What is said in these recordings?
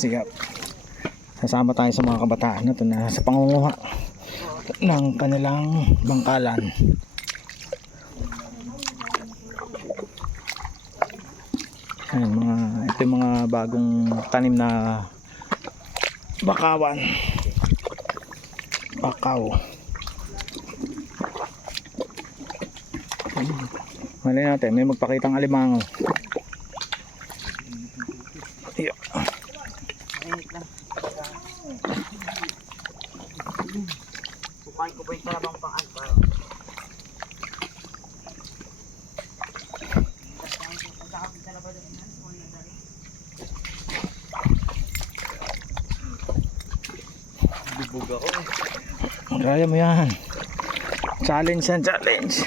kasigap. Sasama tayo sa mga kabataan na na sa pangunguha ng kanilang bangkalan. Ayan, mga, ito yung mga bagong tanim na bakawan. Bakaw. Mali natin, may magpakitang alimango. Kukain ko pa yung talabang pang alpa. Bibog ako eh. Kaya mo yan. Challenge yan, challenge.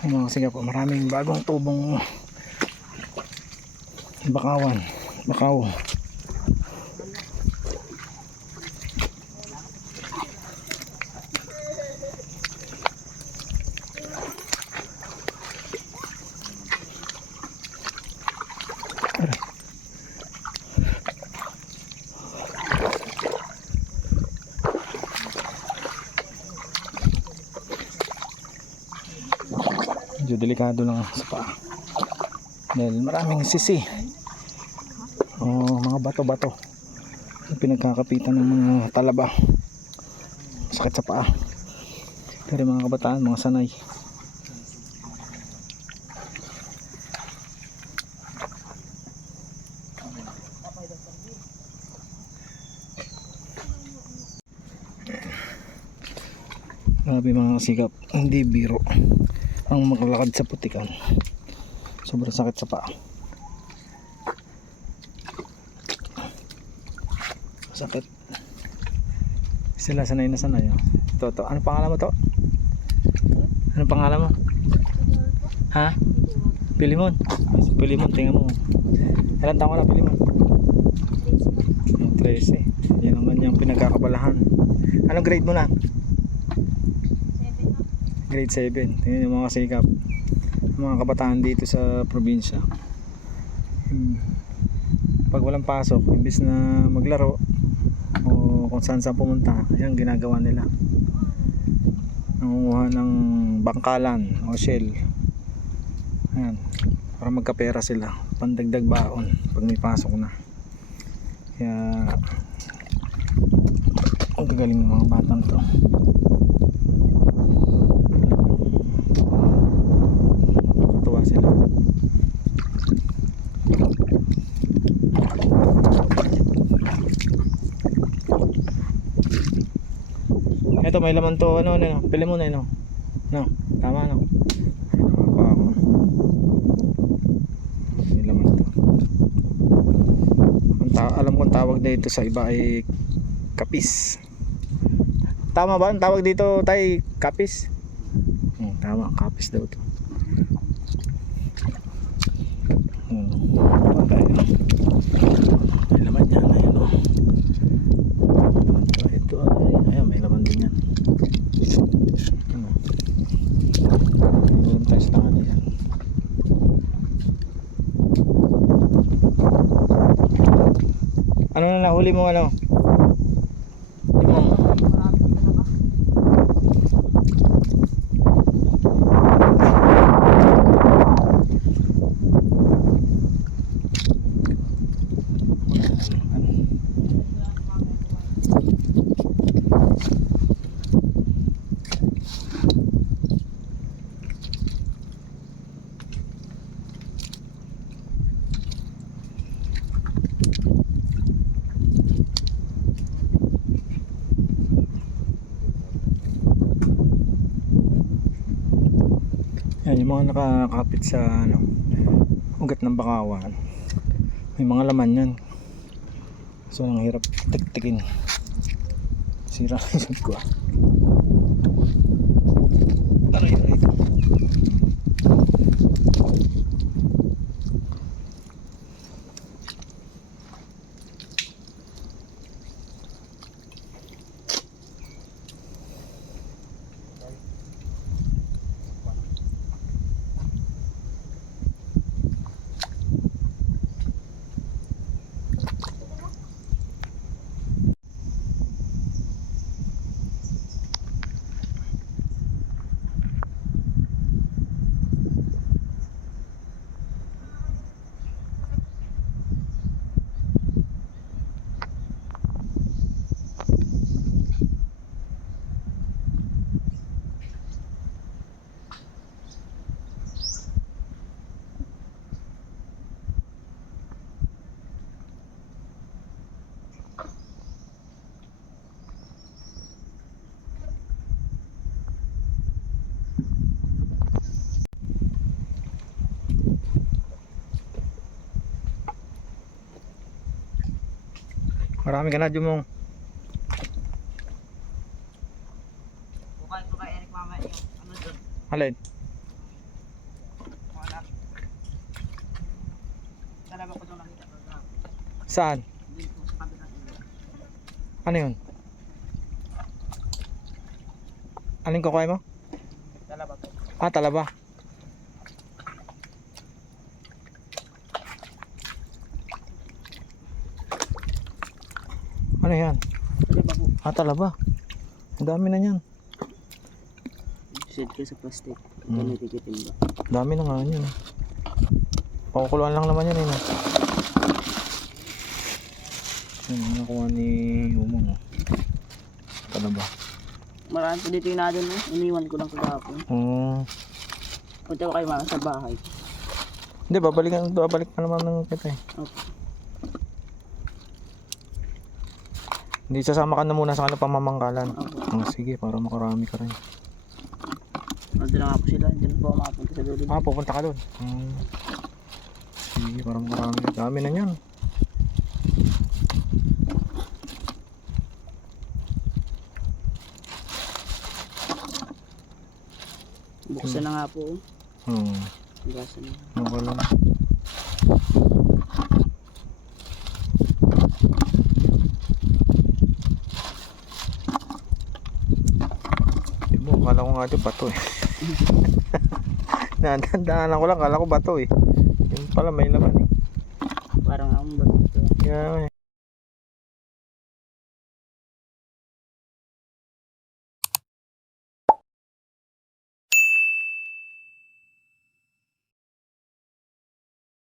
Ay, mga sige po, maraming bagong tubong bakawan. Bakaw. Medyo delikado lang sa paa. Dahil maraming sisi. Mga bato-bato. na Pinagkakapitan ng mga talaba. Sakit sa paa. Pero mga kabataan, mga sanay. Grabe mga kasigap, hindi biro ang maglakad sa putikan. Sobrang sakit sa paa. Sakit. Sila sanay na sanay. Oh. Ito, to. Ano pangalan mo to? Ano pangalan mo? Ha? Pilimon. Si Pilimon, tingnan mo. Ilan taon na Pilimon? Yung 13. Yan naman yung pinagkakabalahan. Anong grade mo na? grade 7 tingnan yung mga sikap mga kabataan dito sa probinsya Hmm. pag walang pasok imbis na maglaro kung saan saan pumunta. Yan ginagawa nila. Nangunguha ng bangkalan o shell. Ayan para magkapera sila. Pandagdag baon pag may pasok na. Kaya ang gagaling ng mga batang to tuwa sila Ito may laman to ano ano pili mo na no. No, tama no. Ano ako. May laman to. Alam kong tawag dito sa iba ay kapis. Tama ba ang tawag dito tay kapis? Hmm, tama, kapis daw to. Ano na nahuli mo? Mga nakakapit sa ano, ugat ng bakawan. May mga laman yan. So, ang hirap tiktikin. Sira yung ko. ah. Marami ka na, Jumong. Kukain ko kay Eric mamaya yung ano doon. Alin? Dalawa ko doon nakita. Saan? Ano yun? Anong kukuha mo? Dalawa po. Ah, talaba. Ano yan? Dalawa po. Ah, talaba. Ang dami na yan. Shade ka sa plastic. Mm. Ito may tikitin ba? Dami na nga yan. Pakukuluan lang naman yan eh. Yan, nakuha ni Umong. oh. Talaba. Marami po dito yung nadon mo. Iniwan ko lang kagapon. Hmm. Punta ko kayo mga sa bahay. Hindi, babalikan, babalik pa naman ng kita eh. Okay. Hindi, sasama ka na muna sa kanila pamamangkalan. Oh, sige, para makarami ka rin. Nandun na nga po sila. Diyan po ako makapunta sa dulo. Ah, pupunta ka doon. Hmm. Sige, para makarami. Dami na yan. Buksan na nga po. Hmm. Buksan na. Okay lang. Di mo, akala ko nga ito bato eh. Nadandaanan ko lang, akala ko bato eh. Yun pala, may laman eh. Parang ang bato. Eh.